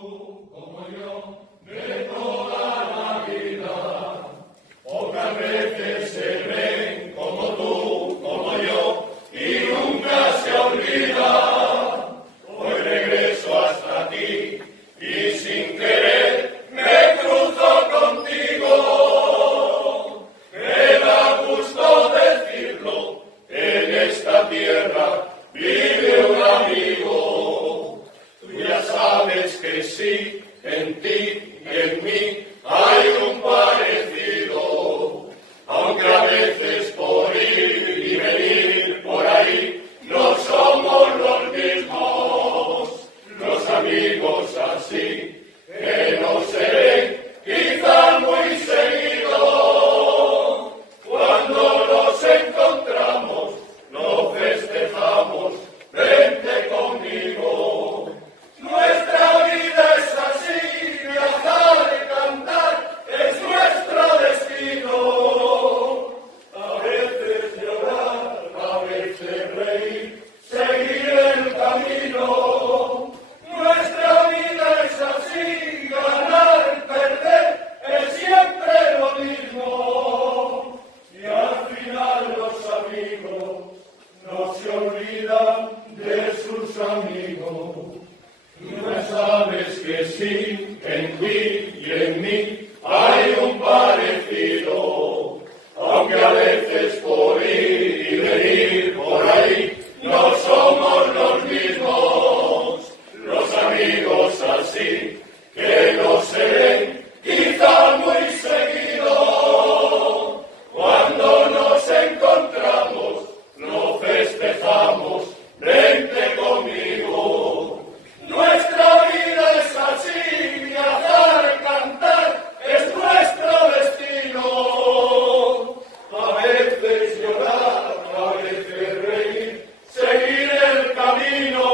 tú, como yo, de toda la vida. Pocas veces se ven como tú, como yo, y nunca se olvida. Hoy regreso hasta ti y sin querer me cruzo contigo. Me da gusto decirlo, en esta tierra vive un amigo. Tú ya sabes que sí, en ti y en mí hay un parecido. Aunque a veces por ir y venir por ahí no somos los mismos. Los amigos así que no se ven quizá muy seguido. Cuando nos encontramos lo festejamos, vente conmigo. Nuestra vida es así, viajar y cantar es nuestro destino. A veces llorar, a veces reír, seguir el camino. Nuestra vida es así, ganar y perder es siempre lo mismo. Y al final los amigos no se olvidan de sus amigos. Tú ya sabes que sí, en ti y en mí hay un parecido. Aunque a veces por ir y venir por ahí no somos los mismos. Los amigos así que no se ven quizá muy seguido. Cuando nos encontramos lo festejamos, vente conmigo. Nuestra vida es así, viajar y cantar es nuestro destino. A veces llorar, a veces reír, seguir el camino.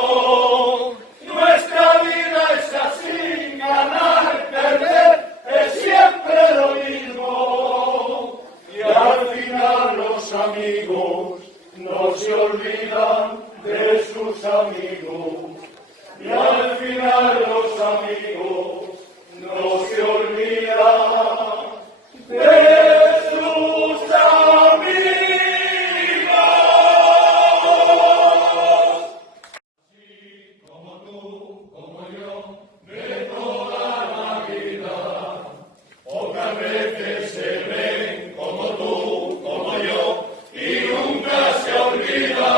Nuestra vida es así, ganar y perder es siempre lo mismo. Y al final los amigos no se olvidan de sus amigos. Y al final los amigos no se olvidan de sus amigos. Así como tú, como yo, de toda la vida. Pocas veces se ven como tú, como yo, y nunca se olvida.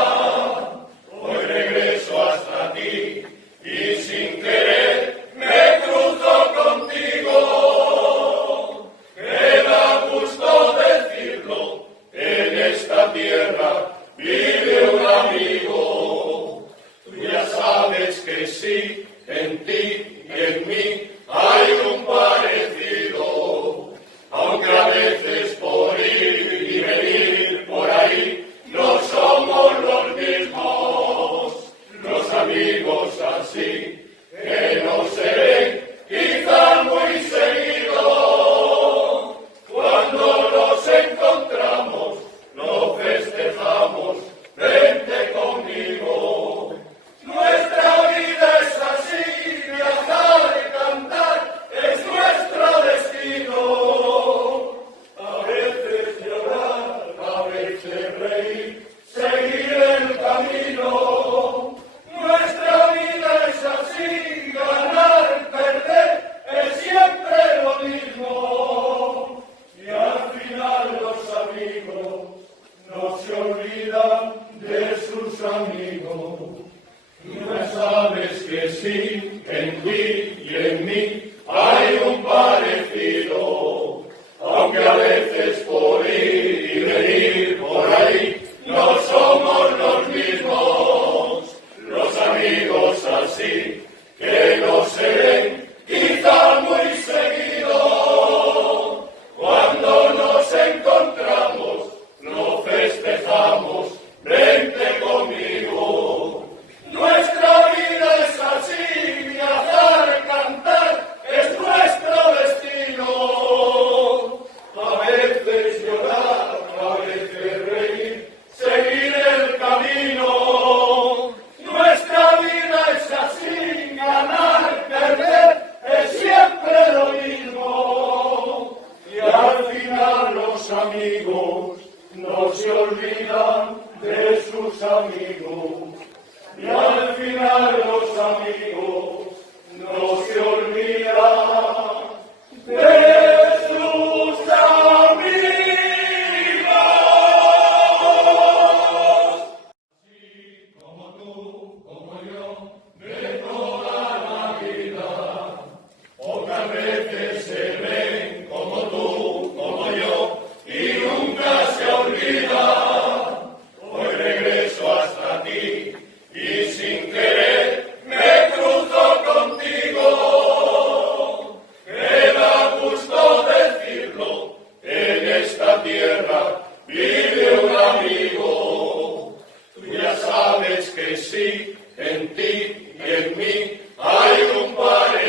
Hoy regreso hasta ti y sin querer me cruzo contigo. Me da gusto decirlo, en esta tierra vive un amigo. Tú ya sabes que sí, en ti y en mí hay un parecido. Aunque a veces por ir y venir por ahí no somos los mismos. Los amigos así que no se ven quizá muy seguido. Cuando nos encontramos lo festejamos, vente conmigo. Nuestra vida es así, viajar y cantar es nuestro destino. A veces llorar, a veces reír, seguir el camino. Nuestra vida es así, ganar y perder es siempre lo mismo. Y al final los amigos no se olvidan de sus amigos. Tú ya sabes que sí, en ti y en mí hay un parecido. Aunque a veces por ir y venir por ahí no somos los mismos. Los amigos así que no se ven quizá muy seguido. Cuando nos encontramos lo festejamos, vente conmigo. Nuestra vida es así, viajar y cantar es nuestro destino. A veces llorar, sus amigos. Y al final los amigos no se olvidan de sus amigos. Así como tú, como yo, de toda la vida, pocas veces se ven como tú, como yo, y nunca se olvida. Hoy regreso hasta ti y sin querer me cruzo contigo. Me da gusto decirlo, en esta tierra vive un amigo. Tú ya sabes que sí, en ti y en mí hay un parecido.